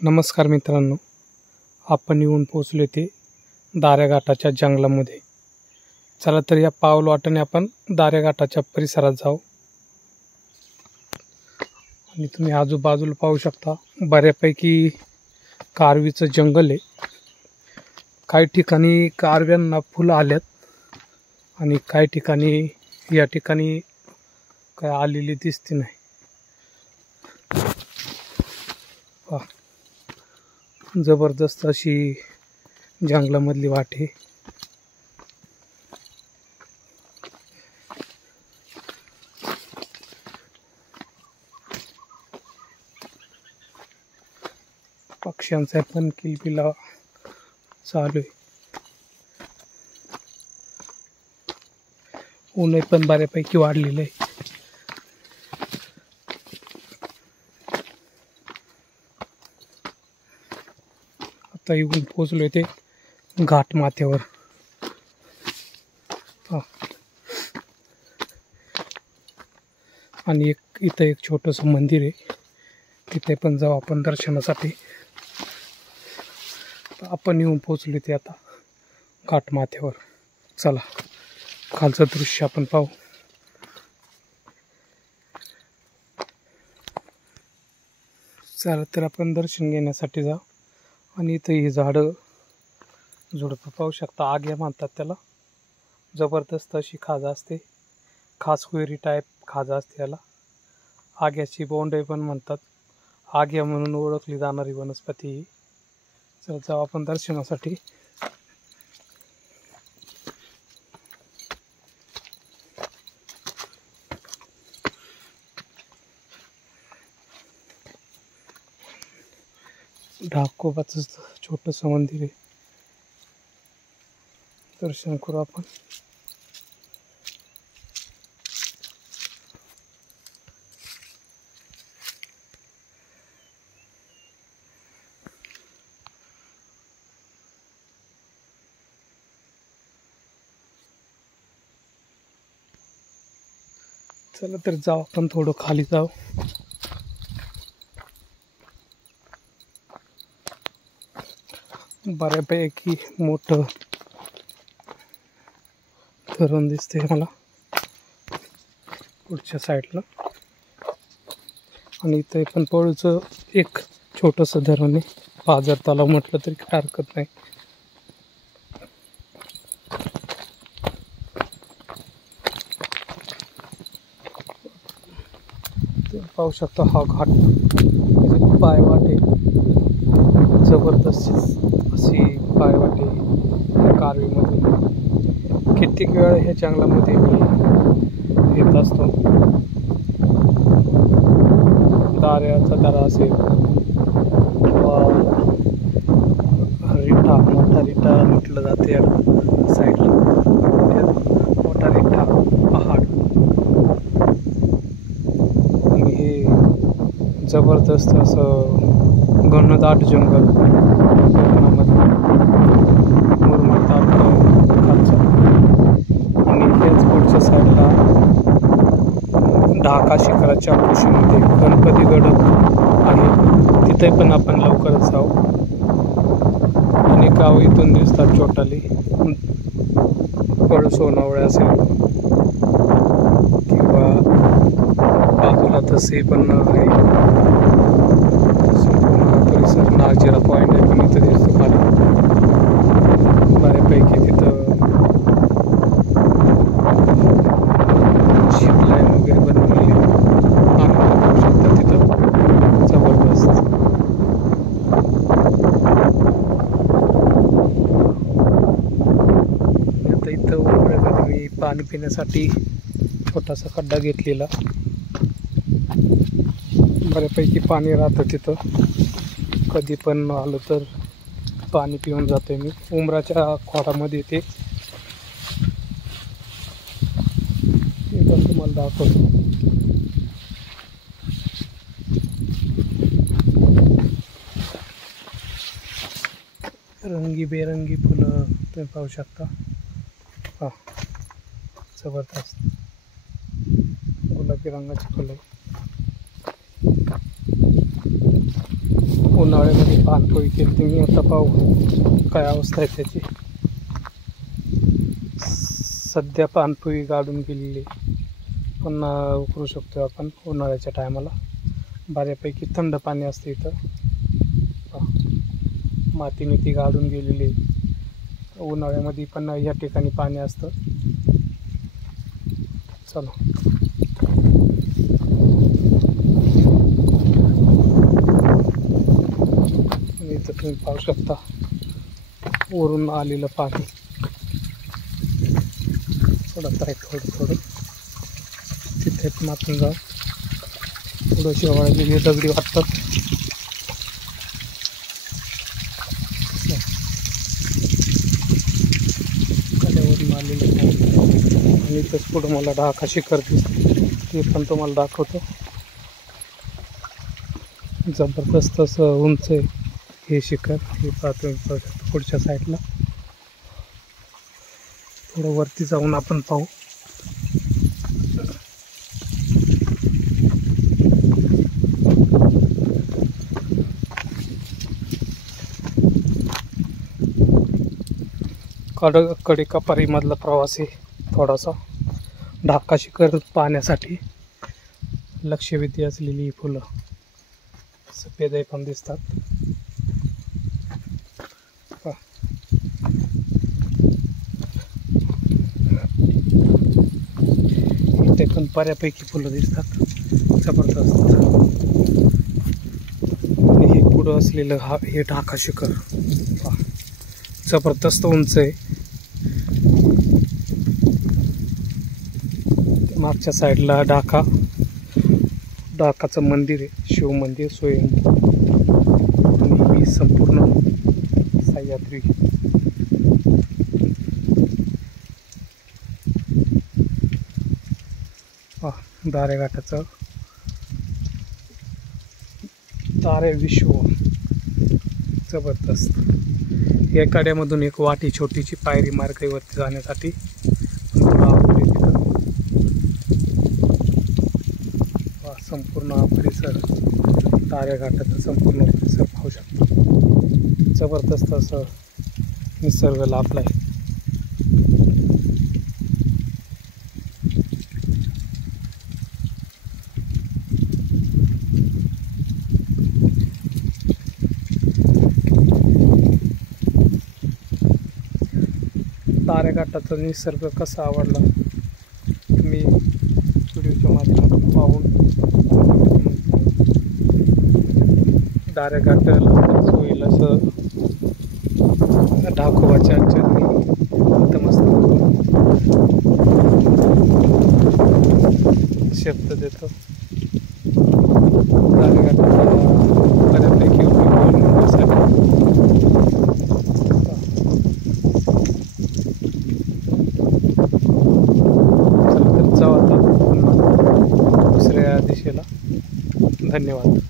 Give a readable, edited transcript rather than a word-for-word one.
नमस्कार मित्रांनो, आपण येऊन पोचलो ते दाऱ्या घाटाच्या जंगलामध्ये. चला तर या पाऊल वाटेने आपण दाऱ्या घाटाच्या परिसरात जाऊ. आणि तुम्ही आजूबाजूला पाहू शकता, बऱ्यापैकी कारवीचं जंगल आहे. काही ठिकाणी कारव्यांना फुलं आल्यात आणि काही ठिकाणी या ठिकाणी काय आलेली दिसते नाही. जबरदस्त अशी जंगलामधली वाट आहे. पक्ष्यांचा पण किलबिला चालू आहे. ऊन पण बऱ्यापैकी वाढलेलं आहे. आता येऊन पोचलोय ते घाट माथ्यावर. आणि इथं एक छोटंसं मंदिर आहे, तिथे पण जाऊ आपण दर्शनासाठी. आपण येऊन पोचलो ते आता घाट माथ्यावर. चला खालचं दृश्य आपण पाहू. चला तर आपण दर्शन घेण्यासाठी जाऊ. आणि इथं ही झाडं झुडपं पाहू शकता, आग्या म्हणतात त्याला. जबरदस्त अशी खाजा असते, खास कुयरी टाईप खाजा असते याला. आग्याची बोंडे पण म्हणतात, आग्या म्हणून ओळखली जाणारी वनस्पती ही. चल जाऊ आपण दर्शनासाठी. ढाकोबाचं छोटंसं मंदिर आहे, दर्शन करू आपण. चला तर जाऊ आपण थोडं खाली जाऊ. बऱ्यापैकी मोठं धरण दिसते मला पुढच्या साईडला. आणि इथं पण पळूचं एक छोटंसं धरण आहे, पाझर तलाव म्हटलं तरी काय हरकत नाही. पाहू शकता हा घाट पायवाट आहे, जबरदस्त अशी पायवाट आहे या कारवीमध्ये. कित्येक वेळा ह्या जंगलामध्ये मी येत असतो. दाऱ्याचा दरा असेल किंवा रिठा, मोठा रिठा म्हटलं जाते या साईडला. मोठा रिठा पहाड आणि हे जबरदस्त असं घनदाट जंगल कोकणामध्ये मुरमाड तालुका खालचा. आणि हेच पुढच्या साईडला ढाका शिखराच्या कुशीमध्ये गणपतीगड आहे, तिथे पण आपण लवकरच जाऊ. आणि गाव इथून दिसतात छोटाली, सोनावळे असेल किंवा बाजूला तसे पण आहे. परिसर नागजिरा पॉईंट आहे पण इथं दिसतो खाली. बऱ्यापैकी तिथं शिप लाईन वगैरे बनवलेली आहे. आनंद घेऊ शकता तिथं, जबरदस्त. आता इथं उन्हाळ्यामध्ये मी पाणी पिण्यासाठी छोटासा खड्डा घेतलेला. बऱ्यापैकी पाणी राहतं तिथं, कधी पण आलं तर पाणी पिऊन जाते मी. उमराच्या खोडामध्ये ते पण तुम्हाला दाखवतो. रंगीबेरंगी फुलं तुम्ही पाहू शकता. हा, जबरदस्त गुलाबी रंगाची फुलं. उन्हाळ्यामध्ये पानपोई केली तुम्ही, आता पाहू काय अवस्था आहे त्याची. सध्या पानपोई गाडून गेलेली, पुन्हा उकरू शकतो आपण उन्हाळ्याच्या टायमाला. बऱ्यापैकी थंड पाणी असते इथं. मातीने ती गाडून गेलेली. उन्हाळ्यामध्ये पण या ठिकाणी पाणी असतं. चला इथं तुम्ही पाहू शकता वरून आलेलं पाणी. थोडं थोडं तिथे पण आपण जाऊ. थोडं शेवाळलेली दगडी वाटतात. कड्यावरून आलेलं पाणी. आणि इथंच पुढं मला ढाका शिखर दिसते, ते पण तुम्हाला दाखवतो. जबरदस्त असं उंच आहे हे शिखर. हे पाहतो पुढच्या साईडला. थोडं वरती जाऊन आपण पाहू. कडेकपारीमधला प्रवास आहे थोडासा. ढाका शिखर पाहण्यासाठी लक्षवेधी असलेली फुलं सफेद पण दिसतात. इथे पण बऱ्यापैकी फुलं दिसतात, जबरदस्त. आणि हे पुढं असलेलं हे ढाका शिखर जबरदस्त उंच आहे. मागच्या साईडला ढाकाचं मंदिर आहे, शिव मंदिर स्वयंभू. आणि ही संपूर्ण सह्याद्री. दारे घाटाचं तारे विश्व जबरदस्त. या कड्यामधून एक वाटी छोटीची पायरी मार्ग आहे वरती जाण्यासाठी. संपूर्ण हा परिसर, तारे घाटाचा संपूर्ण परिसर पाहू शकतो. जबरदस्त असं निसर्ग लाभला आहे. तारे घाटाचा निसर्ग कसा आवडला मी व्हिडिओच्या माध्यमातून पाहून तारे घाटाला होईल असं ढाकोबाच्या चरणी नतमस्तक शब्द देतो. तारे घाटाला बऱ्यापैकी उपयोग होण्यासाठी दुसऱ्या दिशेला. धन्यवाद.